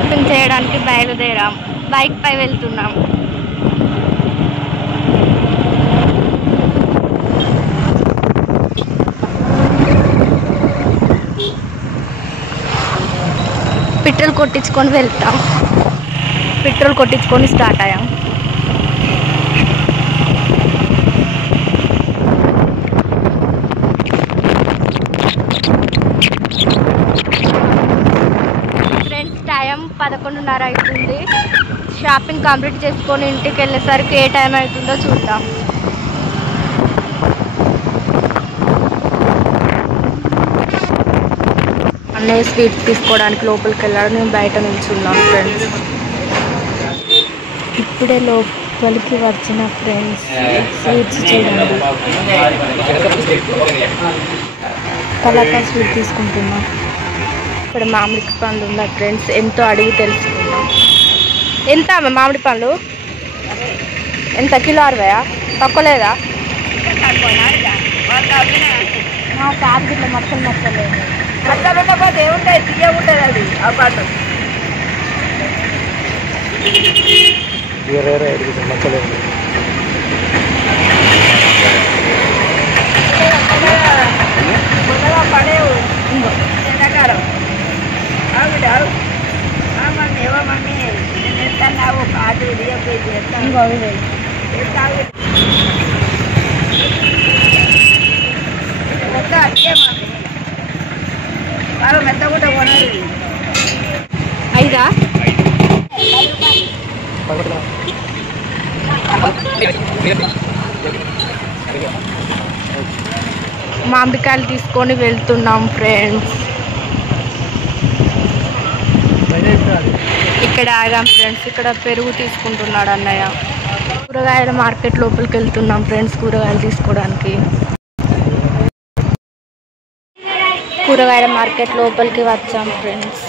Shopping చేయడానికి బయలుదేరాం. Bike పై వెళ్తున్నాం. పెట్రోల్ కొట్టించుకొని వెళ్తాం. పెట్రోల్ కొట్టించుకొని స్టార్ట్ అయ్యాం. ఫ్రెండ్స్ టైం 11:30 అవుతుంది. షాపింగ్ కంప్లీట్ చేసుకొని ఇంటికి వెళ్ళేసరికి ఏ టైం అవుతుందో చూద్దాం. అన్నయ్య స్వీట్స్ తీసుకోవడానికి లోపలికి వెళ్ళాడు. నేను బయట నిల్చున్నాం ఫ్రెండ్స్. ఇప్పుడే లోపలికి వచ్చిన ఫ్రెండ్స్ స్వీట్స్ చూడండి. కలాకాయ స్వీట్ తీసుకుంటున్నాం. ఇక్కడ మామిడి పండ్లు ఉన్నాయి ఫ్రెండ్స్. ఎంతో అడిగి తెలుసుకున్నాం. ఎంత మామిడి పండ్లు ఎంత? కిలో 60? తక్కువ లేదా? ఫ్యాబ్రిక్లో మచ్చలు మచ్చలేదు. మచ్చలు ఉండకపోతే ఏముంటాయి? తీయ ఉంటుంది అది ఆ పండు. పడేవు ఎండాకాలం మమ్మీ మమ్మీ ఎత్తావు కాదు ఇంకో బాగా మెత్తగుంట కొనాలి. 5 మామిడికాయలు తీసుకొని వెళ్తున్నాం ఫ్రెండ్స్. ఇక్కడ ఆగాం ఫ్రెండ్స్. ఇక్కడ పెరుగు తీసుకుంటున్నాడు అన్నయ్య. కూరగాయల మార్కెట్ లోపలికి వెళ్తున్నాం ఫ్రెండ్స్ కూరగాయలు తీసుకోవడానికి. కూరగాయల మార్కెట్ లోపలికి వచ్చాం ఫ్రెండ్స్.